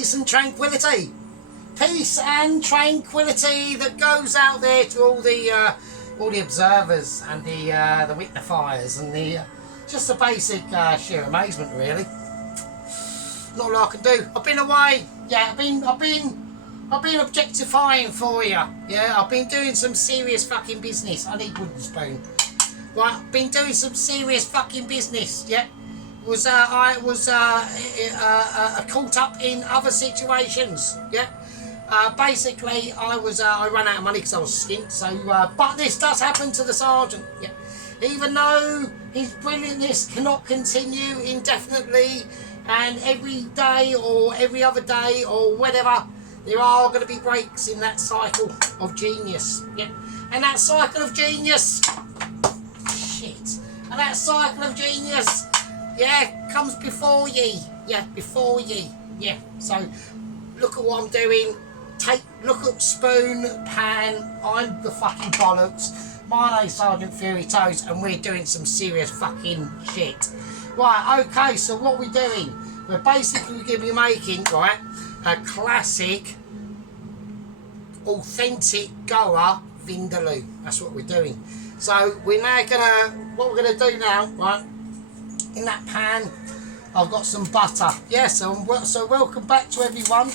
peace and tranquility. Peace and tranquility that goes out there to all the observers and the witnifiers and the just the basic sheer amazement, really. Not all I can do. I've been away. Yeah, I've been objectifying for you. Yeah, I've been doing some serious fucking business. I need wooden spoon. Right, I've been doing some serious fucking business. Yeah, I was caught up in other situations. Yeah. Basically, I ran out of money because I was skint. So, but this does happen to the sergeant. Yeah, even though his brilliantness cannot continue indefinitely, and every day or every other day or whatever, there are going to be breaks in that cycle of genius. Yeah, and that cycle of genius, and that cycle of genius, yeah, comes before ye. Yeah, before ye. Yeah. So, look at what I'm doing. Look at spoon, pan, I'm the fucking bollocks. My name's Sergeant Fury Toes and we're doing some serious fucking shit. Right, okay, so what we're doing, we're basically going to be making, right, a classic, authentic Goa Vindaloo. That's what we're doing. So we're now what we're going to do now, right, in that pan, I've got some butter. Yeah, so welcome back to everyone.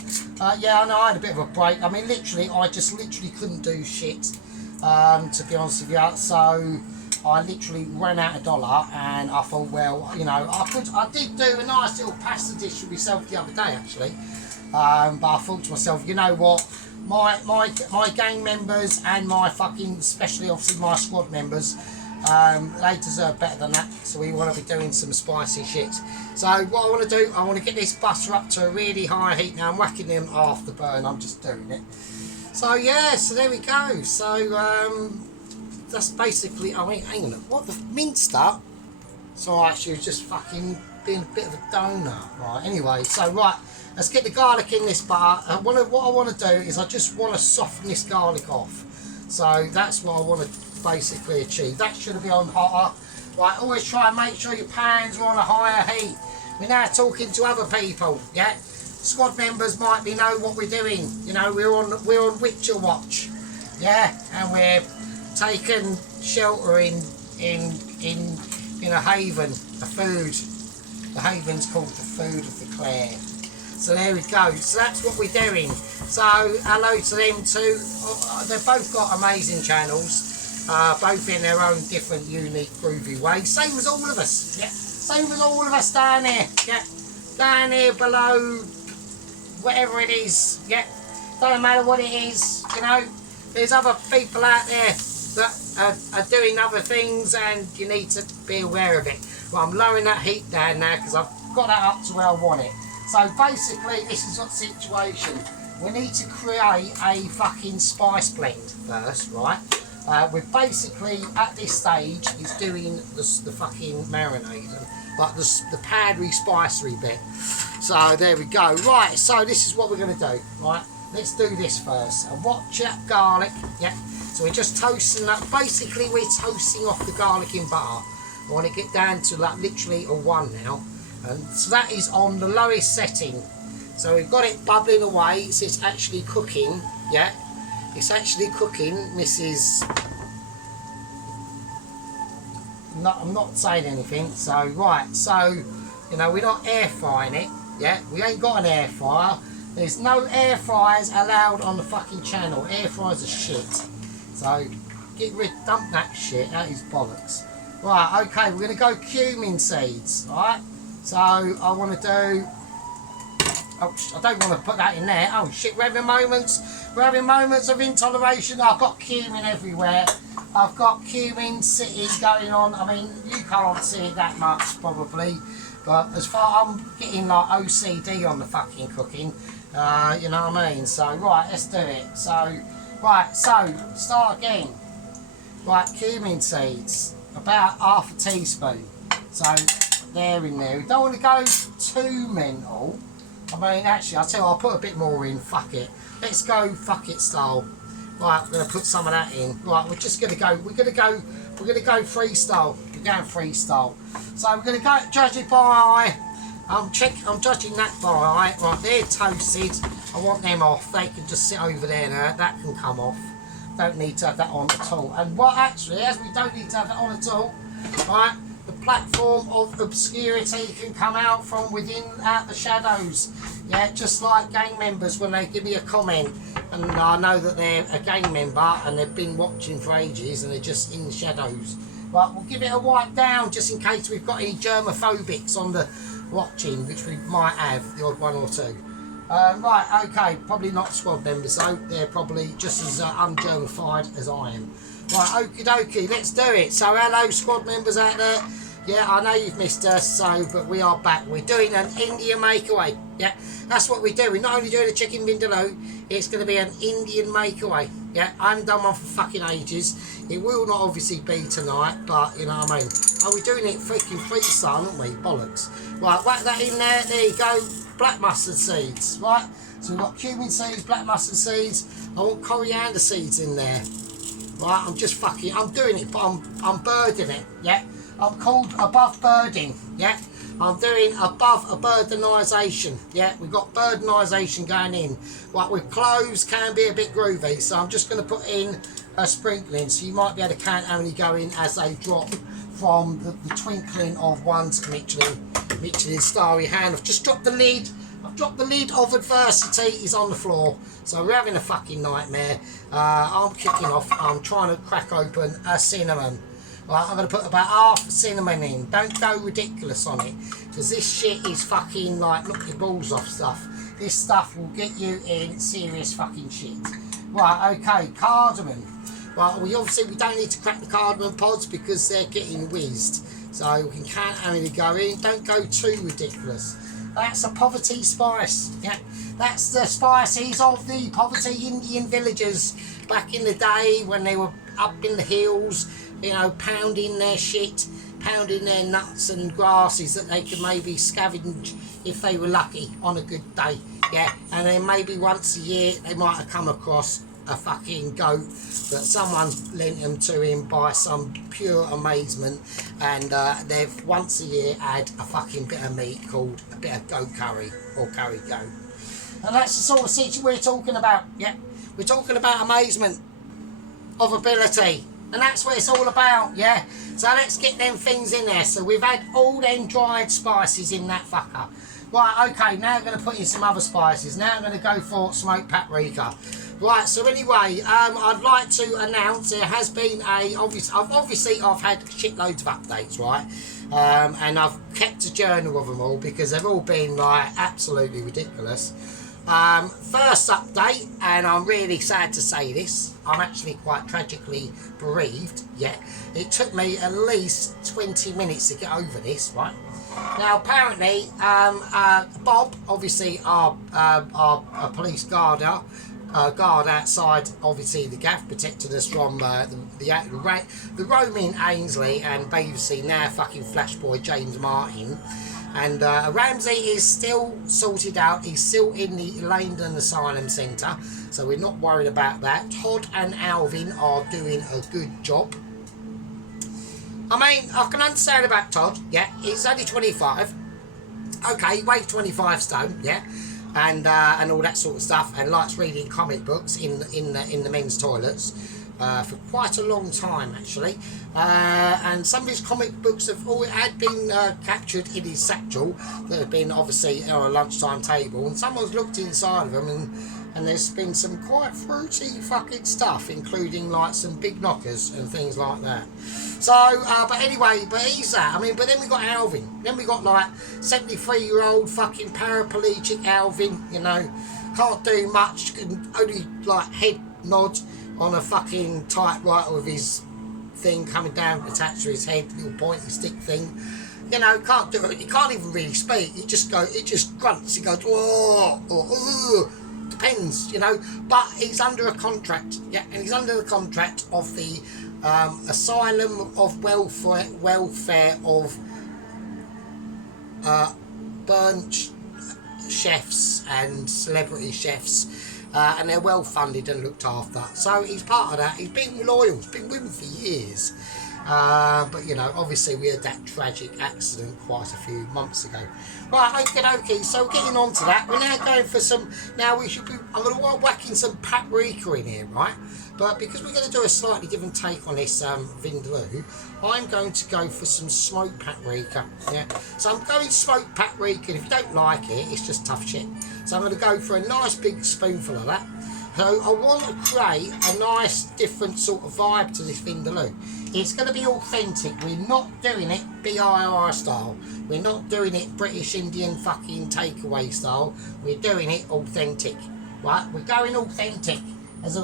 Yeah, I know I had a bit of a break. I mean, I just literally couldn't do shit, to be honest with you. So I literally ran out of $1 and I thought, well, you know, I did do a nice little pasta dish for myself the other day, actually. But I thought to myself, you know what, my gang members and my fucking, especially obviously my squad members, they deserve better than that, so we want to be doing some spicy shit. So what I want to do, I want to get this butter up to a really high heat. Now I'm whacking them half the burn, I'm just doing it. So yeah, so there we go. So that's basically, I mean, hang on, what the minced up? So actually it was just fucking being a bit of a donut. Right, anyway, so right, let's get the garlic in this butter. What I want to do is I just want to soften this garlic off. So that's what I want to basically achieve. That should be on hotter. Right, always try and make sure your pans are on a higher heat. We're now talking to other people, yeah? Squad members might know what we're doing. You know, we're on Witcher watch, yeah? And we're taking shelter in a haven, a food. The haven's called the Food of the Clare. So there we go. So that's what we're doing. So hello to them too. They've both got amazing channels. Both in their own different, unique, groovy way. Same as all of us, yeah. Same as all of us down there, yeah. Down here below, whatever it is, yeah. Doesn't matter what it is, you know. There's other people out there that are doing other things, and you need to be aware of it. Well, I'm lowering that heat down now because I've got that up to where I want it. So basically, this is what the situation. We need to create a fucking spice blend first, right? We're basically at this stage is doing the fucking marinade and like the powdery spicery bit. So there we go. Right, so this is what we're going to do. Right, let's do this first. And watch that garlic. Yeah. So we're just toasting that. Basically, we're toasting off the garlic in butter. I want to get down to like literally a 1 now, and so that is on the lowest setting. So we've got it bubbling away. So it's actually cooking. Yeah. It's actually cooking, Mrs. I'm not saying anything. So right, so you know we're not air frying it. Yeah, we ain't got an air fryer. There's no air fryers allowed on the fucking channel. Air fryers are shit. So dump that shit. That is bollocks. Right, okay, we're gonna go cumin seeds. Alright, so I want to do. Oh, I don't want to put that in there. Oh shit, we're having moments of intoleration. I've got cumin everywhere. I've got cumin city going on. I mean, you can't see it that much probably, but as far I'm getting like OCD on the fucking cooking, you know what I mean? So right, let's do it. So right, so start again. Right, cumin seeds, about half a teaspoon. So they're in there. We don't want to go too mental. I mean, actually, I'll tell you, I'll put a bit more in. Fuck it. Let's go fuck it style. Right, we're gonna put some of that in. Right, we're just gonna go. We're gonna go freestyle. We're going freestyle. So we're gonna go judge it by I'm judging that by right. They're toasted. I want them off. They can just sit over there now. That can come off. Don't need to have that on at all. And what actually, as we don't need to have that on at all, right? The platform of obscurity can come out from within, out the shadows. Yeah, just like gang members when they give me a comment, and I know that they're a gang member and they've been watching for ages and they're just in the shadows. Right, we'll give it a wipe down just in case we've got any germophobics on the watching, which we might have, the odd one or two. Right, okay, probably not squad members though. They're probably just as ungermified as I am. Right, okie dokie, let's do it. So hello squad members out there. Yeah, I know you've missed us, but we are back. We're doing an Indian Makeaway. Yeah, that's what we do. We're not only doing a chicken vindaloo, it's going to be an Indian Makeaway. Yeah, I haven't done one for fucking ages. It will not obviously be tonight, but you know what I mean. Oh, we're doing it freaking freestyle, aren't we? Bollocks. Right, whack that in there. There you go. Black mustard seeds. Right, so we've got cumin seeds, black mustard seeds. I want coriander seeds in there. Right, I'm just fucking, I'm doing it, but I'm birding it, yeah? I'm called above birding, yeah? I'm doing above a burdenisation, yeah? We've got burdenisation going in. Right, with cloves can be a bit groovy, so I'm just going to put in a sprinkling, so you might be able to count how many go in as they drop from the twinkling of one's Michelin starry hand. I've just dropped the lid. I've dropped the lid of adversity. Is on the floor, so we're having a fucking nightmare. I'm kicking off. I'm trying to crack open a cinnamon. Right, I'm going to put about half a cinnamon in. Don't go ridiculous on it, because this shit is fucking like knock your balls off stuff. This stuff will get you in serious fucking shit. Right, okay, cardamom. Right, we don't need to crack the cardamom pods because they're getting whizzed. So we can count how many go in. Don't go too ridiculous. That's a poverty spice. Yeah, that's the spices of the poverty Indian villagers back in the day when they were up in the hills, you know, pounding their shit, pounding their nuts and grasses that they could maybe scavenge if they were lucky on a good day. Yeah, and then maybe once a year they might have come across a fucking goat that someone's lent them to him by some pure amazement, and they've once a year had a fucking bit of meat called a bit of goat curry or curry goat. And that's the sort of situation we're talking about. Yeah, we're talking about amazement of ability, and that's what it's all about. Yeah, so let's get them things in there. So we've had all them dried spices in that fucker. Right, okay, now I'm going to put in some other spices. Now I'm going to go for smoked paprika. Right, so anyway, I'd like to announce there has been I've had shitloads of updates, right? And I've kept a journal of them all because they've all been like absolutely ridiculous. First update, and I'm really sad to say this, I'm actually quite tragically bereaved. Yeah, it took me at least 20 minutes to get over this, right? Now apparently, Bob, obviously our police guard outside, obviously the gaff, protected us from the roaming Ainsley and basically now fucking Flashboy James Martin. And Ramsey is still sorted out. He's still in the Langdon Asylum Centre, so we're not worried about that. Todd and Alvin are doing a good job. I mean, I can understand about Todd. Yeah, he's only 25. Okay, he weighs 25 stone. Yeah. And all that sort of stuff, and likes reading comic books in the men's toilets for quite a long time actually. And some of his comic books had been captured in his satchel that had been obviously on a lunchtime table, and someone's looked inside of them, and there's been some quite fruity fucking stuff, including like some big knockers and things like that. So, but anyway, but he's that. I mean, but then we got Alvin. Then we got like 73-year-old fucking paraplegic Alvin. You know, can't do much, can only like head nod on a fucking typewriter with his thing coming down attached to his head, little pointy stick thing. You know, can't do it. He can't even really speak. It just grunts. He goes, whoa, or depends, you know. But he's under a contract, yeah, and he's under the contract of the Asylum of Welfare of burnt chefs and celebrity chefs, and they're well funded and looked after. So he's part of that. He's been loyal. He's been with them for years. But you know, obviously we had that tragic accident quite a few months ago. Right, okay, so getting on to that, we're now going for some, now we should be, I'm going to whack in some paprika in here, right? But because we're going to do a slightly different take on this Vindaloo, I'm going to go for some smoked paprika. Yeah, so I'm going smoked paprika, and if you don't like it, it's just tough shit. So I'm going to go for a nice big spoonful of that. So I want to create a nice different sort of vibe to this Vindaloo. It's going to be authentic. We're not doing it BIR style. We're not doing it British Indian fucking takeaway style. We're doing it authentic. Right? We're going authentic as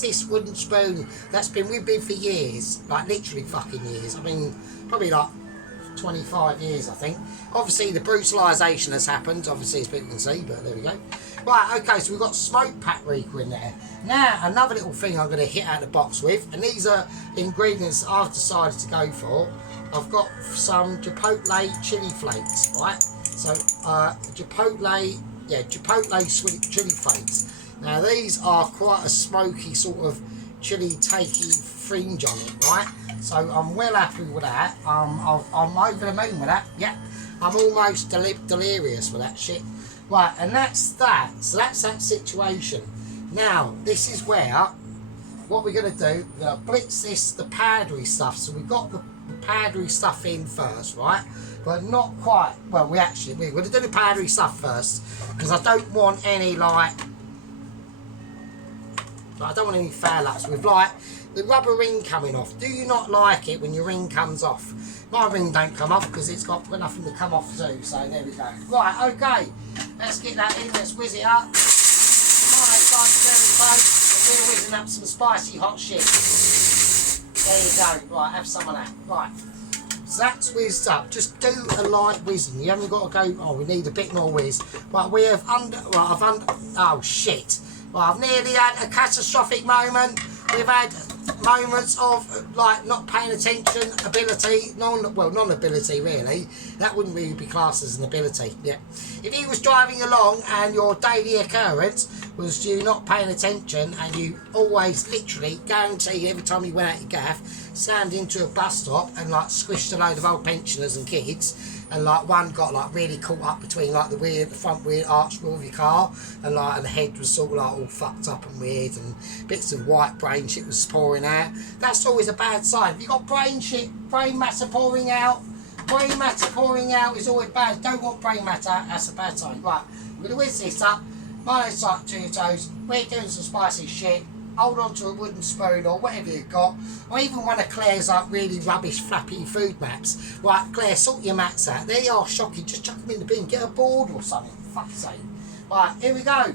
this wooden spoon that's been with me for years. Like literally fucking years. I mean, probably like 25 years, I think. Obviously the brutalisation has happened, obviously, as people can see, but there we go. Right, okay, so we've got smoked paprika in there. Now, another little thing I'm going to hit out of the box with, and these are ingredients I've decided to go for. I've got some chipotle chili flakes, right? So, chipotle chili flakes. Now, these are quite a smoky sort of chili takey fringe on it, right? So I'm well happy with that. I'm over the moon with that. Yeah, I'm almost delirious with that shit. Right, and that's that. So that's that situation. Now this is where what we're going to do. We're going to blitz the powdery stuff. So we've got the powdery stuff in first, right? But not quite. Well, we're going to do the powdery stuff first because I don't want any I don't want any foul ups with like the rubber ring coming off. Do you not like it when your ring comes off? My ring don't come off because it's got nothing to come off too, so there we go. Right, okay, let's get that in, let's whiz it up. Nice, very close. We're whizzing up some spicy hot shit. There you go, right, have some of that. Right, so that's whizzed up. Just do a light whizzing. You haven't got to go, oh, we need a bit more whiz. Right, we have oh shit. Well, I've nearly had a catastrophic moment. We've had moments of like not paying attention, non-ability really. That wouldn't really be classed as an ability. Yeah. If you was driving along and your daily occurrence was you not paying attention and you always literally guarantee every time you went out your gaff, slammed into a bus stop and like squished a load of old pensioners and kids. And like one got like really caught up between like the front rear arch wheel of your car, and like the head was sort of like all fucked up and weird, and bits of white brain shit was pouring out. That's always a bad sign. If you got brain matter pouring out is always bad. Don't want brain matter. That's a bad sign. Right, we're gonna whiz this up. Minus like 2 toes. We're doing some spicy shit. Hold on to a wooden spoon or whatever you've got, or even one of Claire's like really rubbish flappy food maps. Right, Claire, sort your mats out. They are shocking. Just chuck them in the bin. Get a board or something. For fuck's sake. Right, here we go.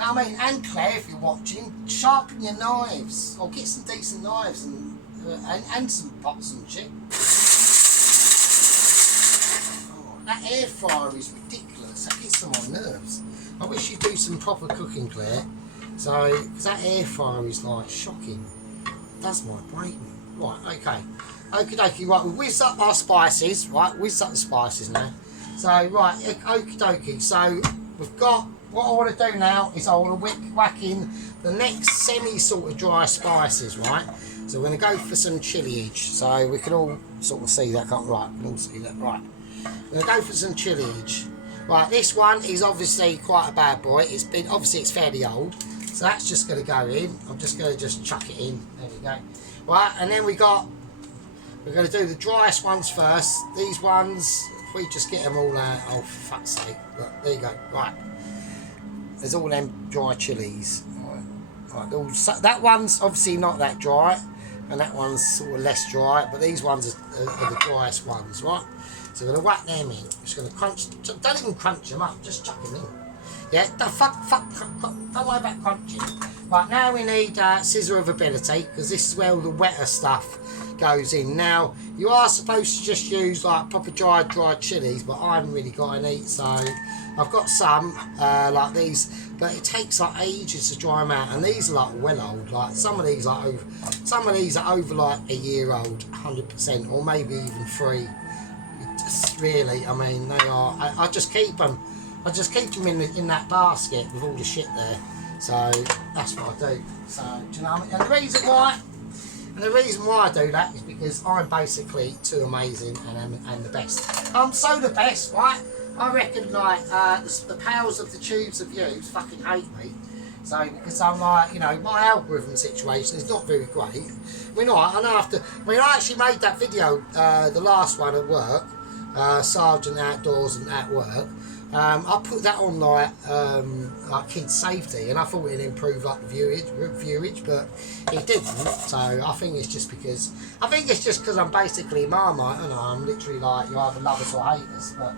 I mean, and Claire, if you're watching, sharpen your knives or get some decent knives and some pots and shit. That air fryer is ridiculous. That gets on my nerves. I wish you'd do some proper cooking, Claire. So, because that air fryer is like shocking. It does my brain. Right, okay. Okie dokie, right, we whizzed up our spices. Right, whizzed up the spices now. So, right, okie dokie. So, we've got, what I want to do now is I want to whack in the next semi sort of dry spices, right? So, we're going to go for some chili each. So, we can all sort of see that, can't we? Right, we can all see that, right. We're going to go for some chili each. Right, this one is obviously quite a bad boy. Obviously it's fairly old. So that's just going to go in. I'm just going to chuck it in. There we go. Right, and then we're going to do the driest ones first. These ones, if we just get them all out, oh for fuck's sake. Look, there you go. Right. There's all them dry chilies. Right, that one's obviously not that dry. And that one's sort of less dry. But these ones are the driest ones, right? So we're going to whack them in. Just going to crunch. Don't even crunch them up. Just chuck them in. Yeah. Don't worry about crunching. Right. Now we need scissor of ability because this is where all the wetter stuff goes in. Now you are supposed to just use like proper dried chilies, but I haven't really got any. So I've got some like these, but it takes like ages to dry them out. And these are like well old. Like some of these are over like a year old, 100%, or maybe even 3. Really, I mean, they are. I just keep them. I just keep them in that basket with all the shit there. So that's what I do. So do you know what I mean? And the reason why I do that is because I'm basically too amazing and the best. I'm so the best, right? I reckon like the powers of the tubes of views fucking hate me. So because I'm like, you know, my algorithm situation is not very great. I mean, I actually made that video, the last one at work, Sergeant Outdoors and at work. I put that on like kids safety, and I thought it'd improve like the viewage, but it didn't. So I think it's just because I'm basically Marmite, and I'm literally like, you either love us or hate us. But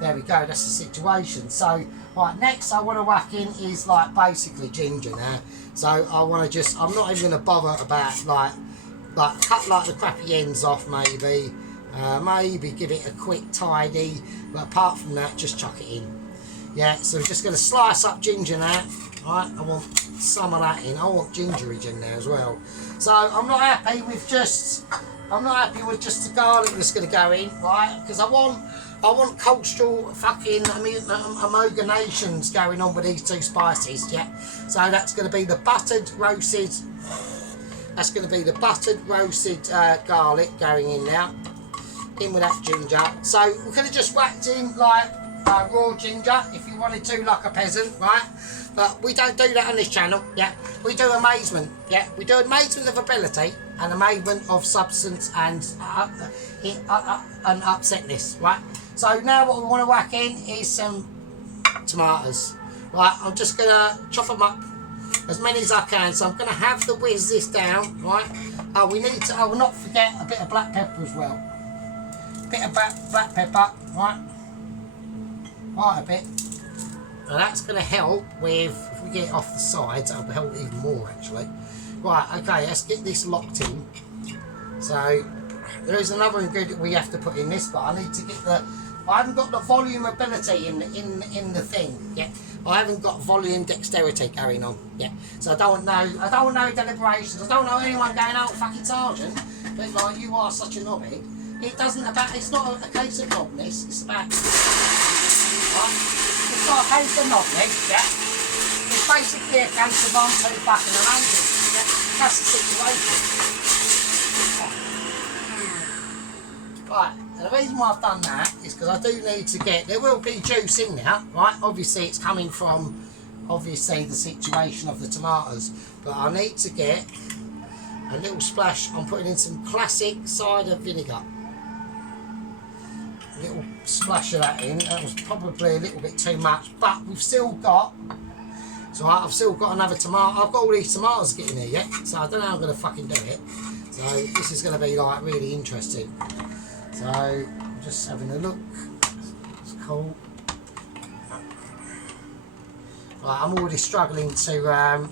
there we go, that's the situation. So right, next I want to whack in is like basically ginger now. So I want to I'm not even going to bother about like cut like the crappy ends off maybe. Maybe give it a quick tidy, but apart from that, just chuck it in. Yeah, so we're just going to slice up ginger now. Right, I want some of that in. I want gingerage in there as well. So I'm not happy with just the garlic that's going to go in, right? Because I want cultural fucking amalgamations going on with these two spices. Yeah, so that's going to be the buttered roasted. That's going to be the buttered roasted garlic going in now. In with that ginger. So we could have just whacked in like raw ginger if you wanted to, like a peasant, right? But we don't do that on this channel. Yeah, we do amazement. Yeah, we do amazement of ability and amazement of substance and upsetness, right? So now what we want to whack in is some tomatoes. Right, I'm just gonna chop them up as many as I can. So I'm gonna have to whiz this down, right? I will not forget a bit of black pepper as well. Bit of black pepper, right a bit, and that's going to help with, if we get it off the sides, that'll help even more actually. Right, okay, let's get this locked in. So there is another ingredient we have to put in this, but I need to get I haven't got the volume ability in the thing yet. I haven't got volume dexterity going on yet, so I don't know deliberations. I don't know anyone going, oh fucking sergeant, but like, you are such a knobby. It's not a case of knobness, it's about, right? It's not a case of knobness, yeah? It's basically a case of I'm too fucking amazing, yeah? That's the situation. Right, and the reason why I've done that is because I do need to there will be juice in there, right? Obviously it's coming from, the situation of the tomatoes, but I need to get a little splash. I'm putting in some classic cider vinegar. Little splash of that in. That was probably a little bit too much, but we've still got. So I've still got another tomato. I've got all these tomatoes getting here yet, so I don't know how I'm going to fucking do it. So this is going to be like really interesting. So I'm just having a look. It's cool. Right, I'm already struggling to. Alright.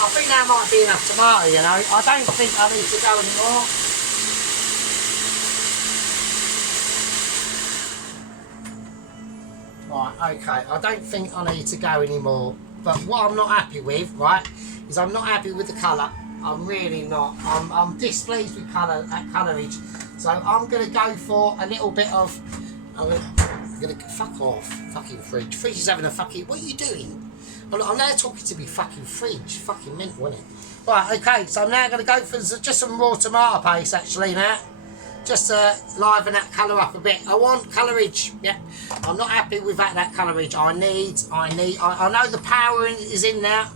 I think that might be enough tomato, you know. I don't think I need to go anymore. Right, okay, I don't think I need to go anymore. But what I'm not happy with, right, is I'm not happy with the colour. I'm really not. I'm displeased with colourage. So I'm going to go for a little bit of... I'm going to... Fuck off. Fucking fridge. Fridge is having a fucking... What are you doing? I'm now talking to me fucking fridge. Fucking mental, isn't it? Right, okay, so I'm now going to go for just some raw tomato paste actually now. Just to liven that colour up a bit. I want colourage, yeah. I'm not happy with that colourage. I know the power is in there,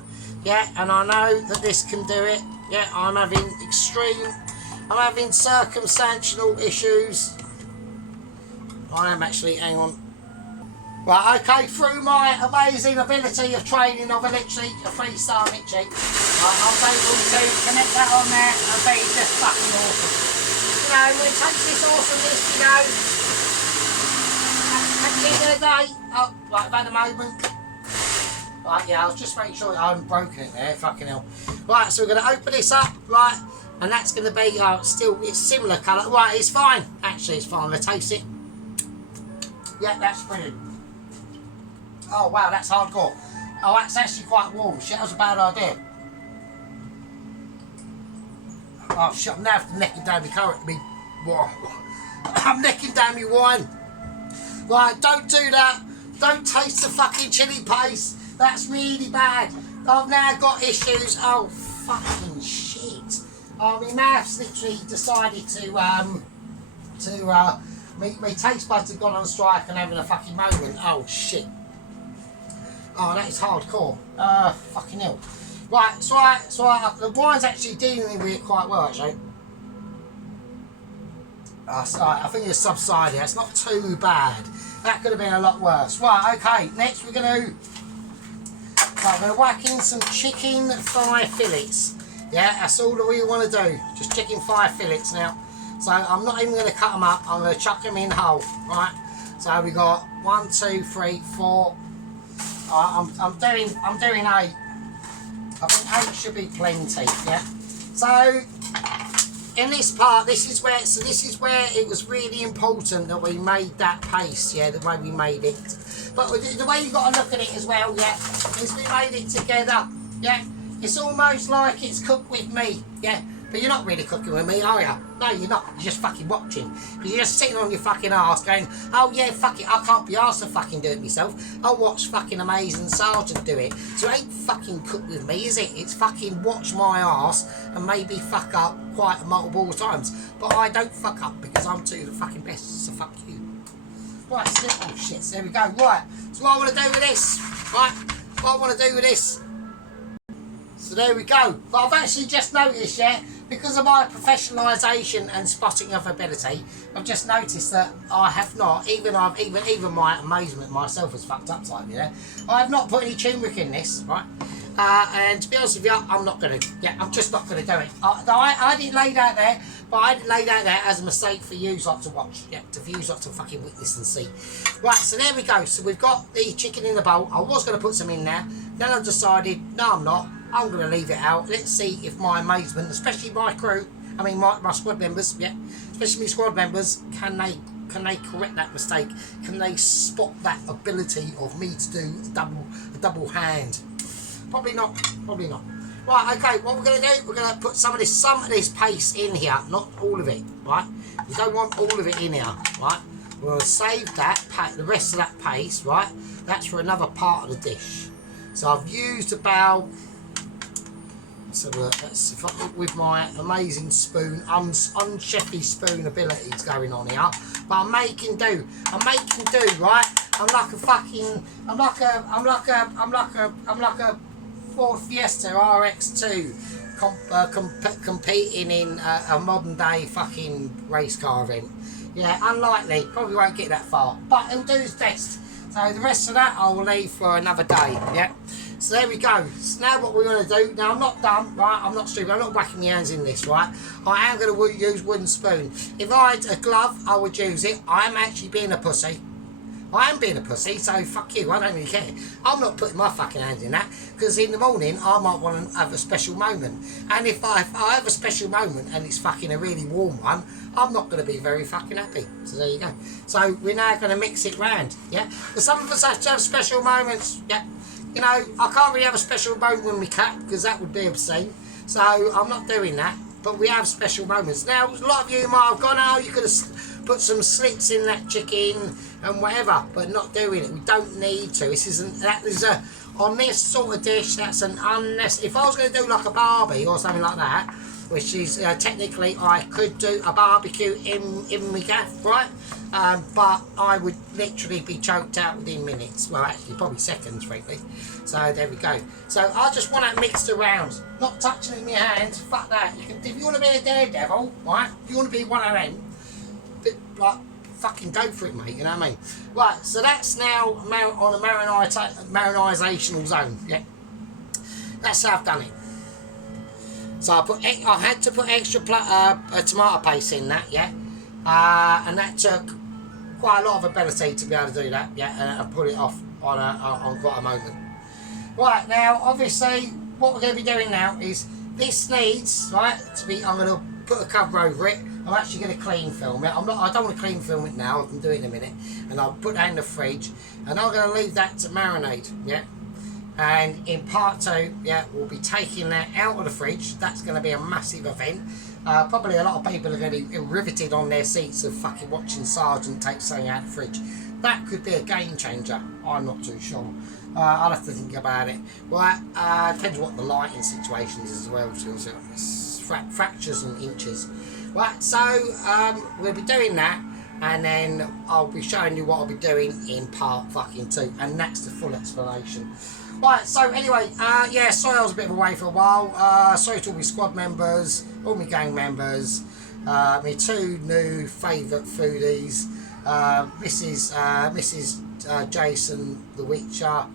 yeah, and I know that this can do it. Yeah, I'm having circumstantial issues. I am actually, hang on. Right, okay, through my amazing ability of training of literally a 3-star Mitchie, I was able to connect that on there and be just fucking awesome. You know, when it takes this awesomeness, you know, at the end of the day, oh, right, I've had a moment. Right, yeah, I was just making sure that I haven't broken it there, fucking hell. Right, so we're going to open this up, right, and that's going to be, it's similar colour. Right, it's fine, actually it's fine, let's taste it. Yeah, that's brilliant. Oh wow, that's hardcore. Oh, that's actually quite warm. Shit, that was a bad idea. Oh shit, I'm now necking down I'm necking down my wine. Right, don't do that. Don't taste the fucking chili paste. That's really bad. I've now got issues. Oh fucking shit. Oh, my mouth's literally decided my taste buds have gone on strike and having a fucking moment. Oh shit. Oh, that is hardcore. Fucking hell. Right, so the wine's actually dealing with it quite well, actually. I think it's subsiding. It's not too bad. That could have been a lot worse. Right, okay. Next, we're going to whack in some chicken thigh fillets. Yeah, that's all that we want to do. Just chicken thigh fillets now. So I'm not even going to cut them up. I'm going to chuck them in whole. Right. So we got 1, 2, 3, 4. I'm doing 8. I think 8 should be plenty. Yeah. So in this part, this is where it was really important that we made that paste. Yeah, the way we made it. But the way you've got to look at it as well, yeah, is we made it together. Yeah. It's almost like it's cooked with me. Yeah. But you're not really cooking with me, are you? No, you're not. You're just fucking watching. Because you're just sitting on your fucking arse going, oh yeah, fuck it, I can't be arsed to fucking do it myself. I'll watch fucking Amazing Sergeant do it. So it ain't fucking cooked with me, is it? It's fucking watch my arse and maybe fuck up quite multiple times. But I don't fuck up because I'm too the fucking best, so fuck you. Right, so, oh shit, so there we go. Right, so what I want to do with this, right? What I want to do with this. So there we go. But I've actually just noticed, yeah, because of my professionalisation and spotting of ability, I've just noticed that I have not, even my amazement myself has fucked up slightly there. I have not put any turmeric in this, right? And to be honest with you, I'm not going to, yeah, I'm just not going to do it. I didn't lay that there, but I didn't lay that there as a mistake for you lot to watch, yeah, for you lot to fucking witness and see. Right, so there we go. So we've got the chicken in the bowl. I was going to put some in there, then I decided, no, I'm not. I'm going to leave it out. Let's see if my amazement, especially my crew, I mean my squad members, yeah, especially my squad members, can they correct that mistake? Can they spot that ability of me to do a double hand? Probably not. Probably not. Right. Okay. What we're going to do? We're going to put some of this paste in here, not all of it. Right. We don't want all of it in here. Right. We'll save that the rest of that paste. Right. That's for another part of the dish. So I've used about. So let's with my amazing spoon, unchefy spoon abilities going on here. But I'm making do, right? I'm like a Ford Fiesta RX2 competing in a modern day fucking race car event. Yeah, unlikely, probably won't get that far, but it'll do its best. So the rest of that I will leave for another day. Yeah. So there we go. So now what we're going to do, now I'm not done, right, I'm not stupid, I'm not whacking my hands in this, right, I am going to use wooden spoon. If I had a glove, I would use it. I'm actually being a pussy. I am being a pussy, so fuck you, I don't really care. I'm not putting my fucking hands in that, because in the morning I might want to have a special moment. And if I have a special moment and it's fucking a really warm one, I'm not going to be very fucking happy. So there you go. So we're now going to mix it round, yeah? Because some of us have to have special moments, yeah? You know, I can't really have a special moment when we cut, because that would be obscene. So I'm not doing that. But we have special moments. Now, a lot of you might have gone, oh, you could have put some slits in that chicken and whatever, but not doing it. We don't need to. This isn't, that is a, on this sort of dish, that's an unnecessary. If I was going to do like a barbie or something like that, which is technically I could do a barbecue in my gaff, right? But I would literally be choked out within minutes. Well, actually, probably seconds, frankly. So there we go. So I just want that mixed around, not touching it in my hands. Fuck that. You can, if you want to be a daredevil, right? If you want to be one of them, like fucking go for it, mate. You know what I mean? Right. So that's now on a marinational zone. Yeah. That's how I've done it. So I had to put extra tomato paste in that, yeah, and that took quite a lot of ability to be able to do that, yeah, and put it off on quite a moment. Right, now obviously what we're going to be doing now is this needs, right, to be, I'm going to put a cover over it. I'm actually going to clean film it. I don't want to clean film it now. I can do it in a minute. And I'll put that in the fridge. And I'm going to leave that to marinate. Yeah. And in part 2, yeah, we'll be taking that out of the fridge. That's going to be a massive event. Probably a lot of people are going to be riveted on their seats of fucking watching Sergeant take something out of the fridge. That could be a game changer. I'm not too sure. I'll have to think about it. Well, depends what the lighting situation is as well. So it's fractures and inches. Right, so we'll be doing that. And then I'll be showing you what I'll be doing in part fucking 2. And that's the full explanation. Right, so anyway, yeah, sorry I was a bit away for a while. Sorry to all my squad members, all my gang members, my 2 new favourite foodies, Mrs. Jason the Witcher,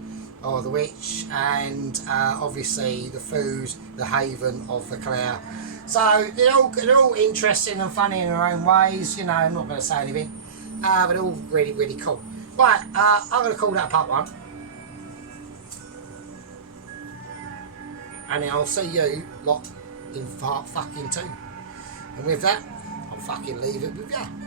or the Witch, and obviously the food, the Haven of the Clare. So they're all interesting and funny in their own ways. You know, I'm not going to say anything, but they're all really, really cool. Right, I'm going to call that part 1. And then I'll see you lot in part fucking 2. And with that, I'll fucking leave it with you.